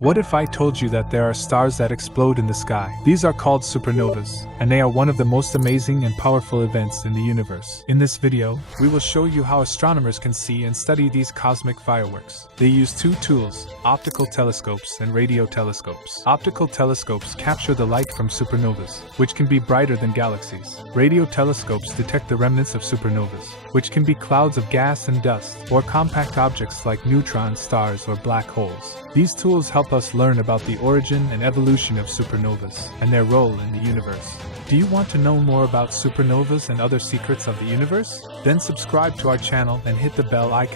What if I told you that there are stars that explode in the sky? These are called supernovas, and they are one of the most amazing and powerful events in the universe. In this video, we will show you how astronomers can see and study these cosmic fireworks. They use two tools, optical telescopes and radio telescopes. Optical telescopes capture the light from supernovas, which can be brighter than galaxies. Radio telescopes detect the remnants of supernovas, which can be clouds of gas and dust, or compact objects like neutron stars or black holes. These tools help us learn about the origin and evolution of supernovas and their role in the universe. Do you want to know more about supernovas and other secrets of the universe? Then subscribe to our channel and hit the bell icon.